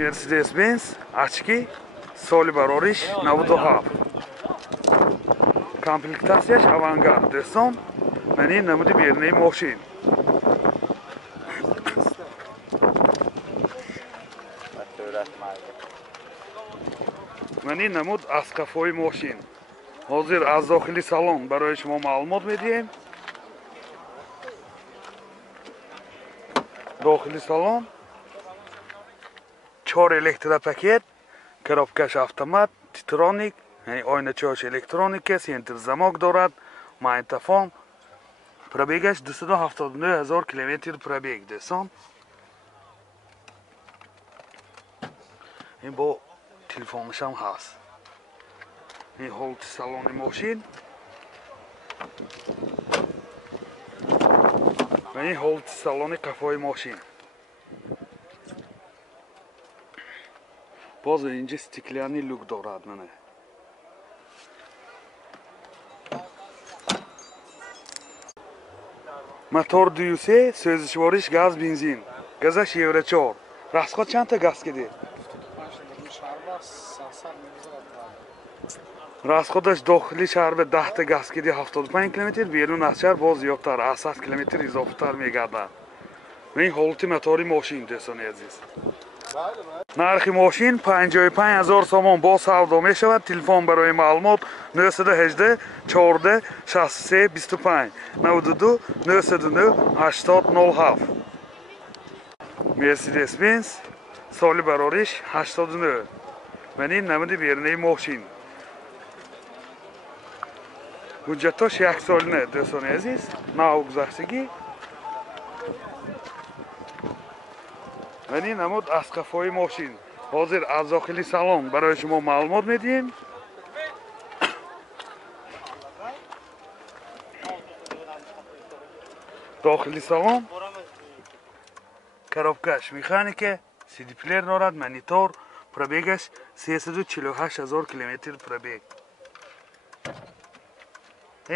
Mercedes-Benz очки соли барориш 97. Комплектацияш авангард дӯстон. Мани намуди берунаи мошин. Мани намуд аз қафои мошин. ҳозир аз дохили салон барои шумо маълумот медиҳем. дохили салон 4 электропакет, коробкаш автомат, титроник, ойначаҳош электроника, сентр замок дорад, магнитофон. Пробегаш 279 000 километр пробег дӯстон. ин бо телефонашам ҳаст. ин ҳолати салони мошин. ва ин ҳолати салони қафои мошин. боз инҷа стеклянный люк дорад. мана мотор 2.3 сӯзишвориш газ бензин. газаш евро 4. расход чандта газ киди? расходаш дохили шаҳр ба 10 та газ киди 75 км, берун аз шаҳр боз зиёдтар 100 км изофатар мегардад. ин ҳолати мотори мошин дӯстони азиз. нархи мошин 55 000 сомон бо савдо мешавад. телефон барои маълумот 018 14 63 25 92 009 80 07. Mercedes-Benz соли барориш 89. мани намуди берунаи мошин. ҳуҷҷатош 1 солина дӯстони азиз. нав гузаштагӣ. мани намуд аз қафои мошин. ҳозир аз дохили салон барои шумо маълумот медиҳем. дохили салон коробкаш механика, CD плеер дорад, монитор, пробегаш 348 000 км пробег.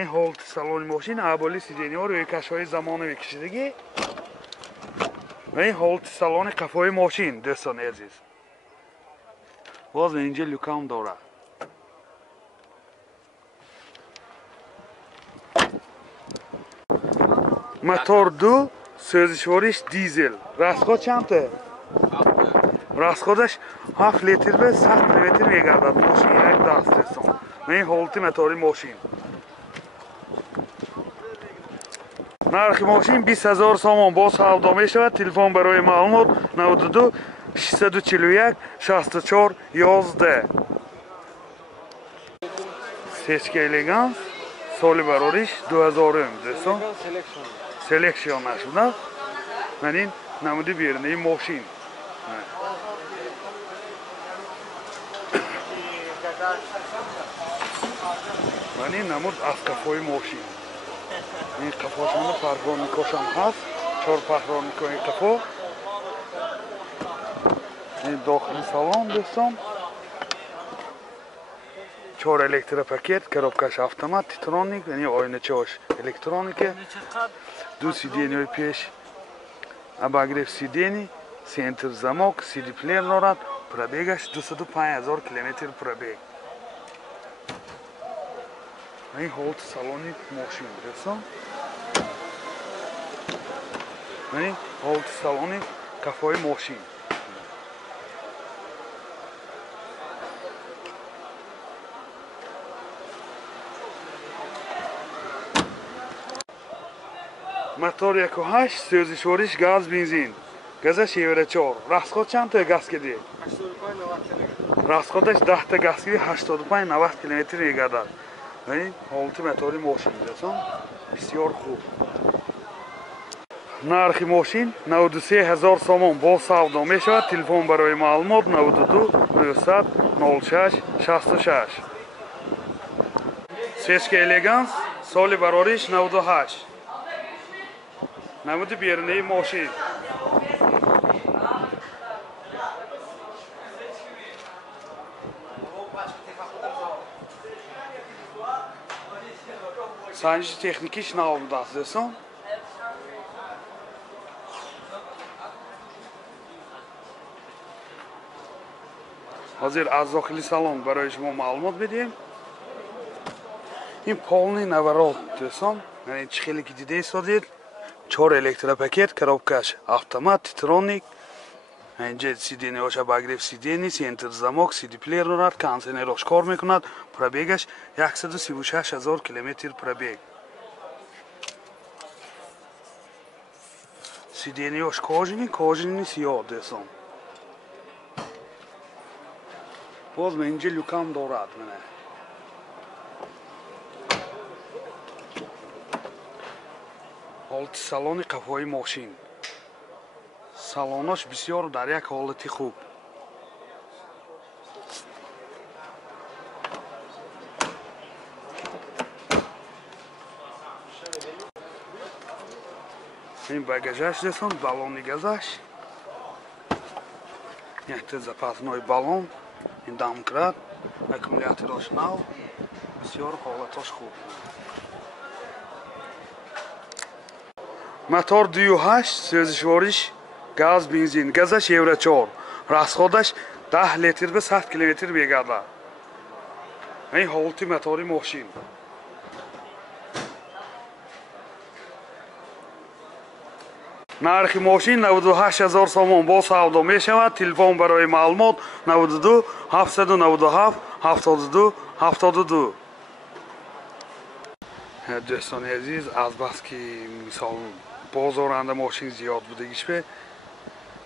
ин ҳолати салони мошин, аввали сиденьҳо рӯйкашҳои замонавӣ кашидагӣ. ва ин ҳолати салони қафои мошин дӯстони азиз. боз инҷа люкам дорад. мотор 2 сӯзишвориш дизел. расход чандта? расходаш 7 литр ба 100 км мегардад. мошин як даст дӯстон. ва ин ҳолати мотори мошин. нархи мошин 20 000 сомон бо савдо мешавад. телефон барои маълумот 92 641 64 11. Сечка элеганс соли барориш 2000 дӯстон. селекшион нашуда. манин намуди берунаи мошин. манин намуд аз қафои мошин. ин қафошона пахронникошам ҳаст. 4 пахронникои қафо. ин дохили салон дӯстон. 4 электропакет, коробкаш автомат, титроник, яъни ойначаҳош электроника. 2 сиденьҳои пеш, обогрев сидений, сентр замок, CD плеер дорад. пробегаш 205 000 км пробег. ин ҳолати салони мошин дӯстон. ин ҳолати салони қафои мошин. мотор 1.8 сӯзишвориш газ бензин. газаш евро 4. расход чандта газ киди? расходаш 10 та газ киди 85 90 км мегардад. ин ҳолати мотори мошин дӯстон. бисёр хуб. нархи мошин 93 000 сомон бо савдо мешавад. телефон барои маълумот 92 900 06 66. сечка элеганс соли барориш 98. намуди берунаи мошин. санҷиши техникиш нав будааст дӯстон. حاضر از داخل سالن برای شما معلومات بدیم. این полный наворот دوستان، یعنی خیلی که دیده ایستادید 4 الکتروپاکت، коробкаш автомат, титроник. اینجا сиденьеош обогрев сидений, центр замок, CD плеер дорад, кондиционерош кор мекунад, пробегаш 136000 километр пробег. сиденьеош кожаный сиёҳ دوستان. باز اینجا لوکام دارد منه. حالت سالن قفای ماشین. سالنش بسیار در یک حالت خوب. این багажаш دوستان، баллони газаш. یک запасной баллон. این домкрат، аккумуляторش нав. بسیار حالتش خوب. мотор 2.8 سوزشوارش газ бензин, газаш евро 4, расходаш 10 литр به 100 километр мегардад. این حالتی мотори ماشین. нархи ماشین 98000 сомон با савдо мешавад. телефон барои маълумот 92 797 72 72. دوستان عزیز، از بس که مثال بازارنده ماشین زیاد بودگیش به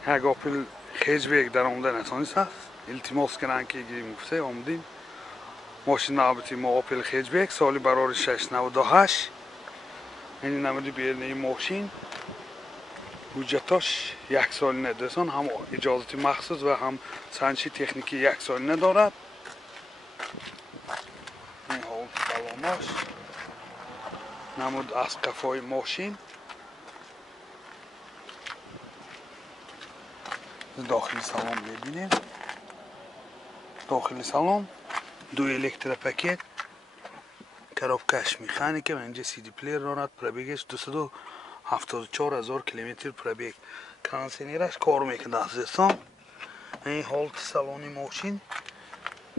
یک آپل خیجبک در آمدن اسانیست است. التماس کنن که گیریم گفته آمدیم. ماشین نوبتی ما آپل خیجبک سالی برای 698. این نمودی بیرنه ماشین حجتاش 1 سال نه دوستان، هم اجازت مخصوص و هم سنجی تکنیکی 1 سال ندارد. این حالت بالاناش نمود از قفای ماشین. داخل سالن ببینیم. داخل سالن 2 الکتروپاکت، коробкаш механика و اینجا CD پلیر دارد. پرابیگش 274000 کیلومتر پرابیگ. کانسینیرش کار میکنه دوستان. این حالت سالن ماشین.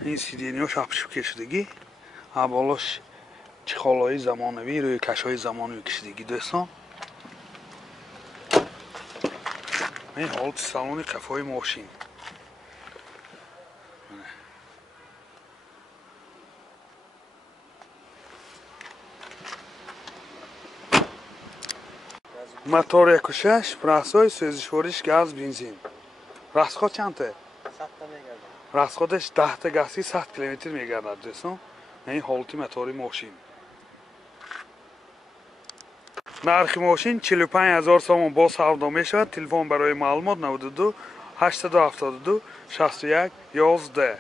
این سیدینیاش اپشو کشیدگی. بالاش چخالای زمانوی روی کشای زمانوی کشیدگی دوستان. این حالت سالن قفای ماشین. мотор 1.6 прасой сӯзишвориш газ бензин. расход чанде? 100 та мегардад. расходаш 10 та гази 100 километр мегардад دوستان. این حالتی мотори ماشین. нархи ماشین 45000 сомон با савдо мешавад. телефон барои маълумот 92 872 61 11.